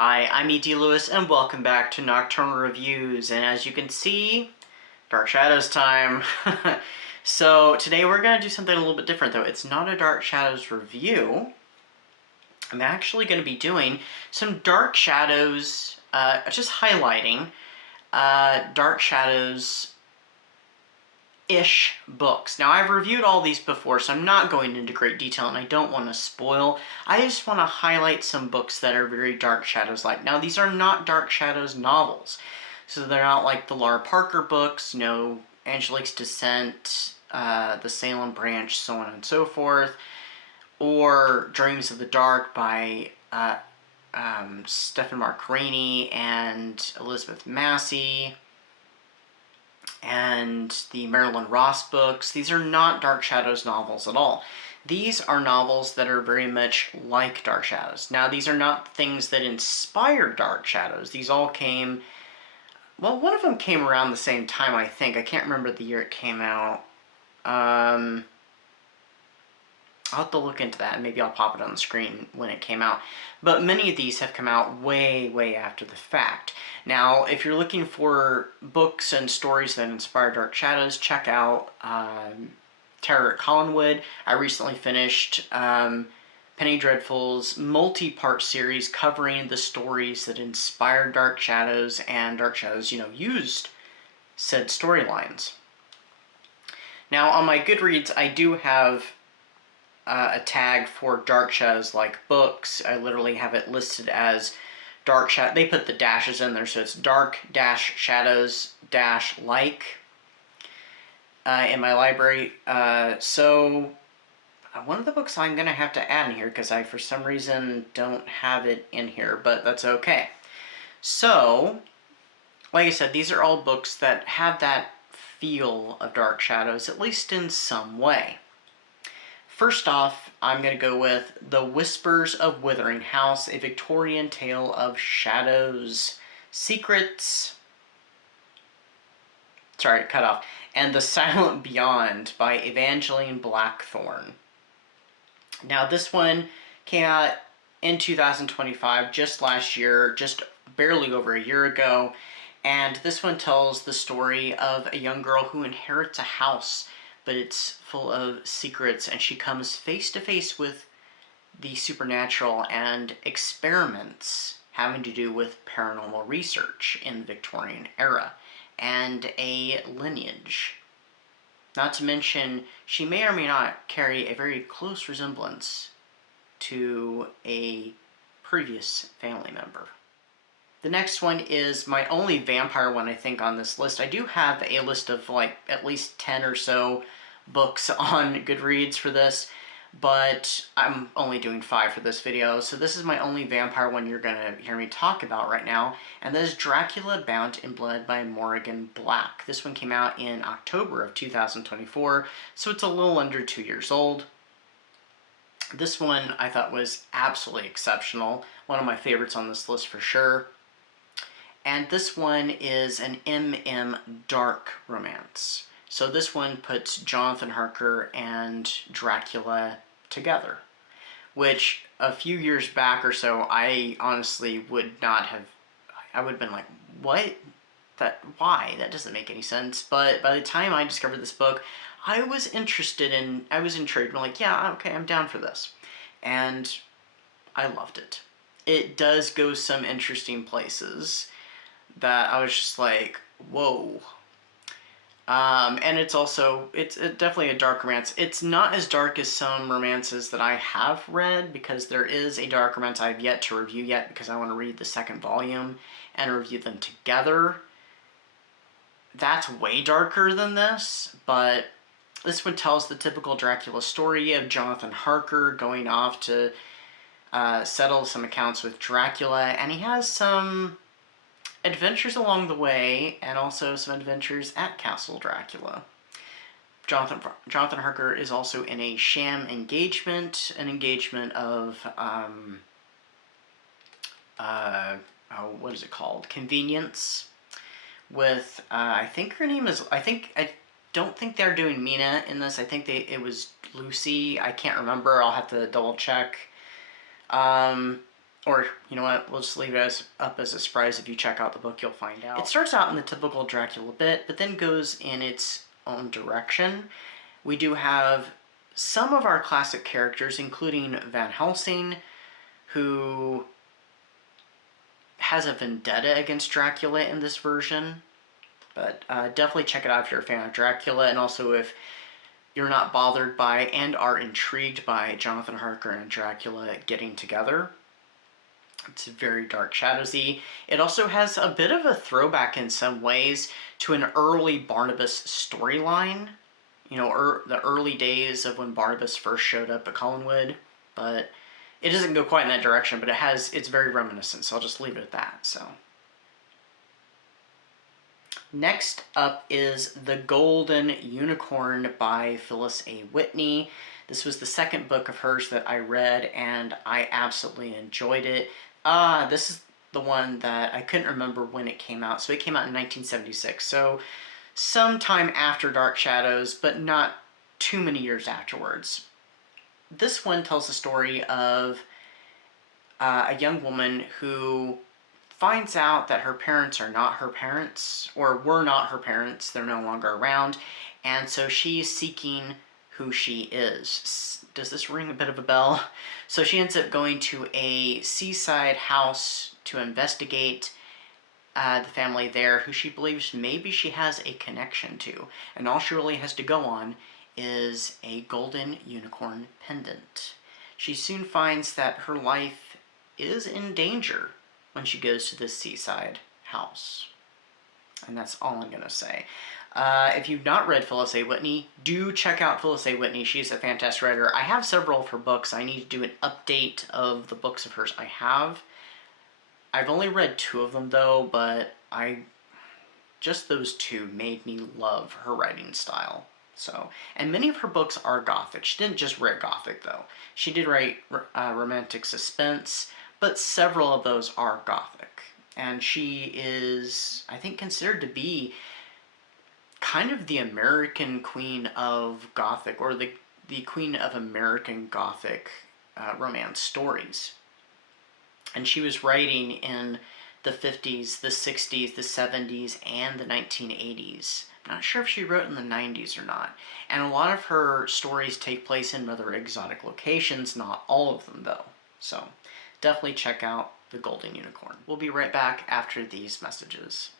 Hi, I'm E.D. Lewis, and welcome back to Nocturnal Reviews. And as you can see, Dark Shadows time. So today we're going to do something a little bit different, though. It's not a Dark Shadows review. I'm actually going to be doing some Dark Shadows, just highlighting Dark Shadows ish books. Now, I've reviewed all these before, so I'm not going into great detail, and I don't want to spoil. I just want to highlight some books that are very Dark Shadows-like. Now, these are not Dark Shadows novels, so they're not like the Laura Parker books, Angelique's Descent, The Salem Branch, so on and so forth, or Dreams of the Dark by Stephen Mark Rainey and Elizabeth Massey, and the Marilyn Ross books. These are not Dark Shadows novels at all. These are novels that are very much like Dark Shadows. Now, these are not things that inspired Dark Shadows. These all came... Well, one of them came around the same time, I think. I can't remember the year it came out. I'll have to look into that, and maybe I'll pop it on the screen when it came out. But many of these have come out way, way after the fact. Now, if you're looking for books and stories that inspire Dark Shadows, check out Terror at Collinwood. I recently finished Penny Dreadful's multi-part series covering the stories that inspired Dark Shadows, and Dark Shadows, used said storylines. Now, on my Goodreads, I do have a tag for Dark Shadows-like books. I literally have it listed as Dark Shadows. They put the dashes in there, so it's Dark-Shadows-like in my library. So one of the books I'm going to have to add in here because I, for some reason, don't have it in here, but that's okay. So, like I said, these are all books that have that feel of Dark Shadows, at least in some way. First off, I'm going to go with The Whispers of Wuthering House, a Victorian tale of shadows, secrets... Sorry, cut off. And The Silent Beyond by Evangeline Blackthorne. Now, this one came out in 2025, just last year, just barely over a year ago. And this one tells the story of a young girl who inherits a house, but it's full of secrets, and she comes face to face with the supernatural and experiments having to do with paranormal research in the Victorian era and a lineage. Not to mention, she may or may not carry a very close resemblance to a previous family member. The next one is my only vampire one, I think, on this list. I do have a list of, at least 10 or so books on Goodreads for this, but I'm only doing 5 for this video, so this is my only vampire one you're gonna hear me talk about right now, and that is Dracula Bound in Blood by Morgan Black. This one came out in October of 2024, so it's a little under 2 years old. This one I thought was absolutely exceptional, one of my favorites on this list for sure. And this one is an MM dark romance. So this one puts Jonathan Harker and Dracula together, which a few years back or so, I honestly would not have, I would have been like, what? Why? That doesn't make any sense. But by the time I discovered this book, I was intrigued. I'm like, yeah, okay, I'm down for this. And I loved it. It does go some interesting places that I was just like, whoa. And it's definitely a dark romance. It's not as dark as some romances that I have read, because there is a dark romance I have yet to review yet, because I want to read the second volume and review them together. That's way darker than this, but this one tells the typical Dracula story of Jonathan Harker going off to settle some accounts with Dracula, and he has some adventures along the way, and also some adventures at Castle Dracula. Jonathan Harker is also in a sham engagement, an engagement of, what is it called? Convenience, with, I think her name is, I don't think they're doing Mina in this. I think it was Lucy. I can't remember. I'll have to double check. Or, you know what, we'll just leave it up as a surprise. If you check out the book, you'll find out. It starts out in the typical Dracula bit, but then goes in its own direction. We do have some of our classic characters, including Van Helsing, who has a vendetta against Dracula in this version. But definitely check it out if you're a fan of Dracula, and also if you're not bothered by and are intrigued by Jonathan Harker and Dracula getting together. It's very Dark Shadows-y. It also has a bit of a throwback in some ways to an early Barnabas storyline. You know, the early days of when Barnabas first showed up at Collinwood. But it doesn't go quite in that direction, but it's very reminiscent, so I'll just leave it at that. So next up is The Golden Unicorn by Phyllis A. Whitney. This was the second book of hers that I read, and I absolutely enjoyed it. This is the one that I couldn't remember when it came out. So it came out in 1976. So sometime after Dark Shadows, but not too many years afterwards. This one tells the story of a young woman who finds out that her parents are not her parents, or were not her parents. They're no longer around. And so she's seeking who she is. Does this ring a bit of a bell? So she ends up going to a seaside house to investigate the family there, who she believes maybe she has a connection to. And all she really has to go on is a golden unicorn pendant. She soon finds that her life is in danger when she goes to this seaside house. And that's all I'm going to say. If you've not read Phyllis A. Whitney, do check out Phyllis A. Whitney. She's a fantastic writer. I have several of her books. I need to do an update of the books of hers I have. I've only read 2 of them, though, but just those 2 made me love her writing style. So, and many of her books are Gothic. She didn't just write Gothic, though. She did write romantic suspense, but several of those are Gothic. And she is, I think, considered to be kind of the American queen of Gothic, or the queen of American Gothic romance stories. And she was writing in the 50s, the 60s, the 70s, and the 1980s. I'm not sure if she wrote in the 90s or not. And a lot of her stories take place in rather exotic locations, not all of them though. So definitely check out The Golden Unicorn. We'll be right back after these messages.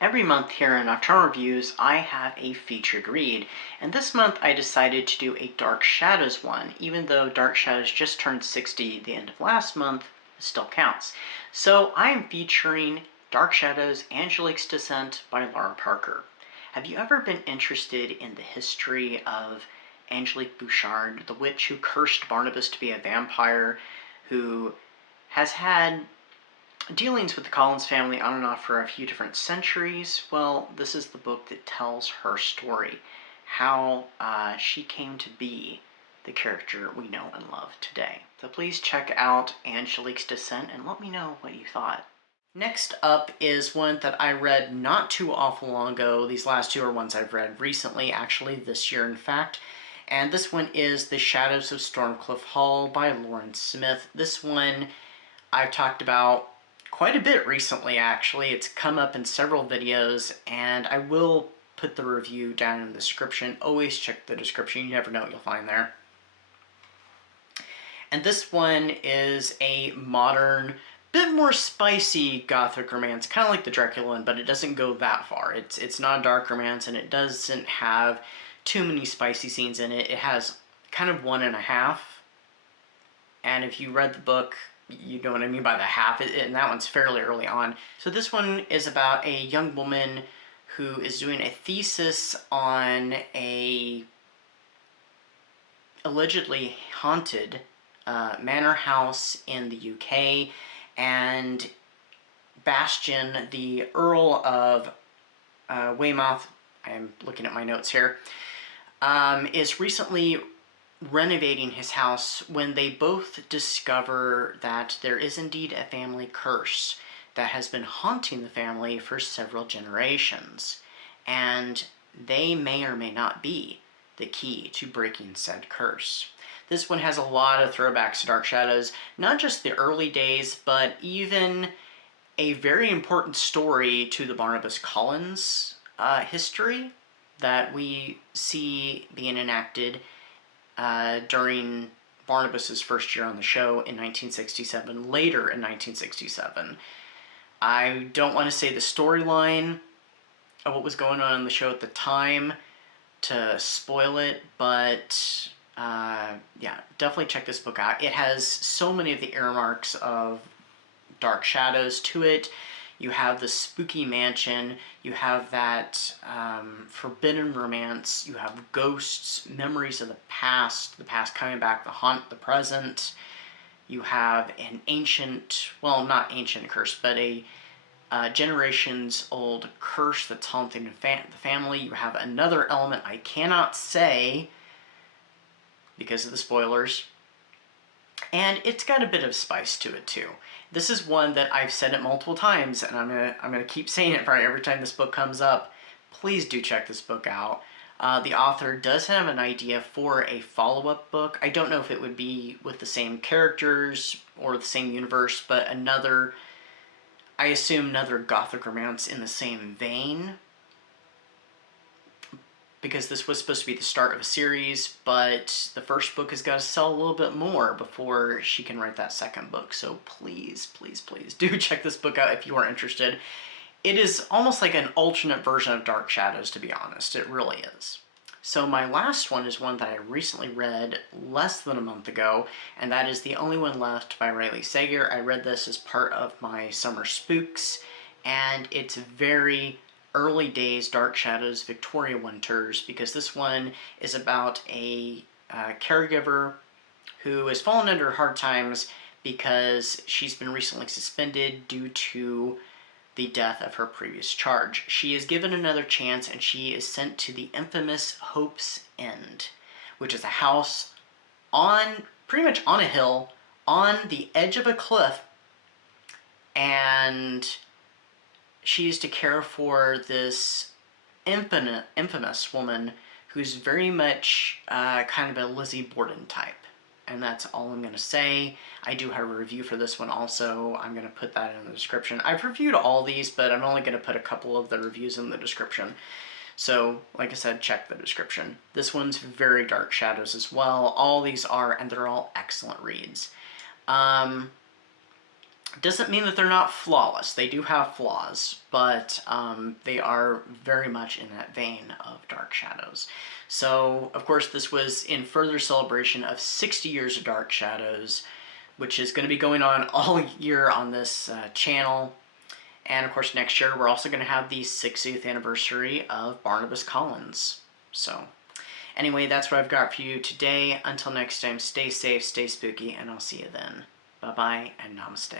Every month here in Nocturnal Reviews, I have a featured read, and this month I decided to do a Dark Shadows one, even though Dark Shadows just turned 60 the end of last month, it still counts. So I am featuring Dark Shadows, Angelique's Descent by Laura Parker. Have you ever been interested in the history of Angelique Bouchard, the witch who cursed Barnabas to be a vampire, who has had dealings with the Collins family on and off for a few different centuries? Well, this is the book that tells her story, how she came to be the character we know and love today. So please check out Angelique's Descent and let me know what you thought. Next up is one that I read not too awful long ago. These last 2 are ones I've read recently, actually this year in fact. And this one is The Shadows of Stormcliffe Hall by Lauren Smith. This one I've talked about quite a bit recently, actually. It's come up in several videos, and I will put the review down in the description. Always check the description. You never know what you'll find there. And this one is a modern, bit more spicy Gothic romance, kind of like the Dracula one, but it doesn't go that far. It's not a dark romance, and it doesn't have too many spicy scenes in it. It has kind of 1.5. And if you read the book, you know what I mean by the half, and that one's fairly early on. So this one is about a young woman who is doing a thesis on a allegedly haunted manor house in the UK, and Bastian, the Earl of Weymouth, I am looking at my notes here, is recently renovating his house when they both discover that there is indeed a family curse that has been haunting the family for several generations, and they may or may not be the key to breaking said curse. This one has a lot of throwbacks to Dark Shadows, not just the early days, but even a very important story to the Barnabas Collins history that we see being enacted during Barnabas's first year on the show in 1967, later in 1967. I don't want to say the storyline of what was going on in the show at the time to spoil it, but yeah, definitely check this book out. It has so many of the earmarks of Dark Shadows to it. You have the spooky mansion, you have that forbidden romance, you have ghosts, memories of the past coming back to haunt the present. You have an ancient, well, not ancient curse, but a generations old curse that's haunting the family. You have another element I cannot say because of the spoilers. And it's got a bit of spice to it too. This is one that I've said it multiple times, and I'm gonna keep saying it probably every time this book comes up. Please do check this book out. The author does have an idea for a follow-up book. I don't know if it would be with the same characters or the same universe, but another, I assume another gothic romance in the same vein, because this was supposed to be the start of a series, but the first book has got to sell a little bit more before she can write that second book. So please, please, please do check this book out if you are interested. It is almost like an alternate version of Dark Shadows, to be honest. It really is. So my last one is one that I recently read less than a month ago, and that is The Only One Left by Riley Sager. I read this as part of my summer spooks, and it's very early days Dark Shadows Victoria Winters, because this one is about a caregiver who has fallen under hard times because she's been recently suspended due to the death of her previous charge. She is given another chance, and she is sent to the infamous Hope's End, which is a house on, pretty much on a hill, on the edge of a cliff, and she is to care for this infamous woman who's very much kind of a Lizzie Borden type. And that's all I'm going to say. I do have a review for this one also. I'm going to put that in the description. I've reviewed all these, but I'm only going to put a couple of the reviews in the description. So, like I said, check the description. This one's very Dark Shadows as well. All these are, and they're all excellent reads. Doesn't mean that they're not flawless. They do have flaws, but they are very much in that vein of Dark Shadows. So, of course, this was in further celebration of 60 years of Dark Shadows, which is going to be going on all year on this channel. And, of course, next year we're also going to have the 60th anniversary of Barnabas Collins. So, anyway, that's what I've got for you today. Until next time, stay safe, stay spooky, and I'll see you then. Bye-bye, and namaste.